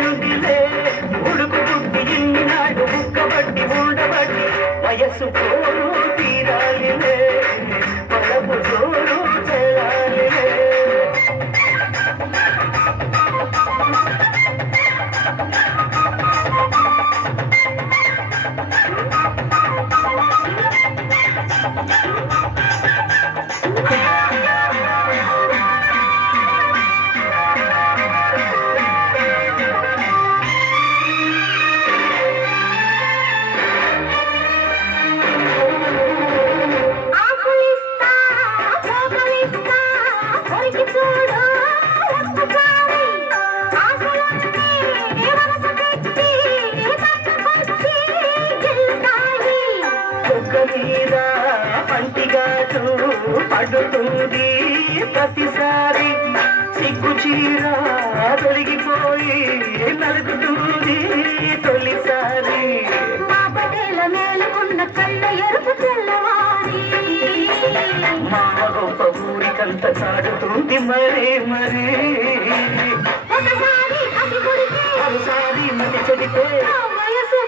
నిందిలే ఉడుకు పుట్టి ఇన్నాడు ముక్కబట్టి ఉండబట్టి వయస్సు పోరు తీరాలిలే పలపు జోరు చేయాలిలే పడుతుంది ప్రతిసారి సిగ్గు చీర తొలగిపోయి నలుగుతుంది తొలిసారి మా పటేల మేలుకున్న కళ్ళ ఎరుపు తెల్లవారి మా గొప్ప ఊరికంత చాడుతుంది మరే మరే ఒకసారి మతి చెడితే వయసు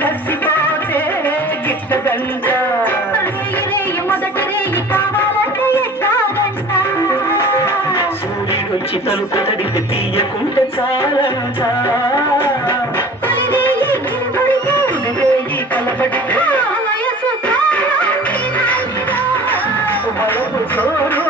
డసిపోతే గిట్టదంట మొదటి రేయి కావాలంటే ఎట్టాగంట సూర్యుడొచ్చి తలుపు తడికి తీయకుంటే చాలంట కలబడితే వయసు వలపు చోరు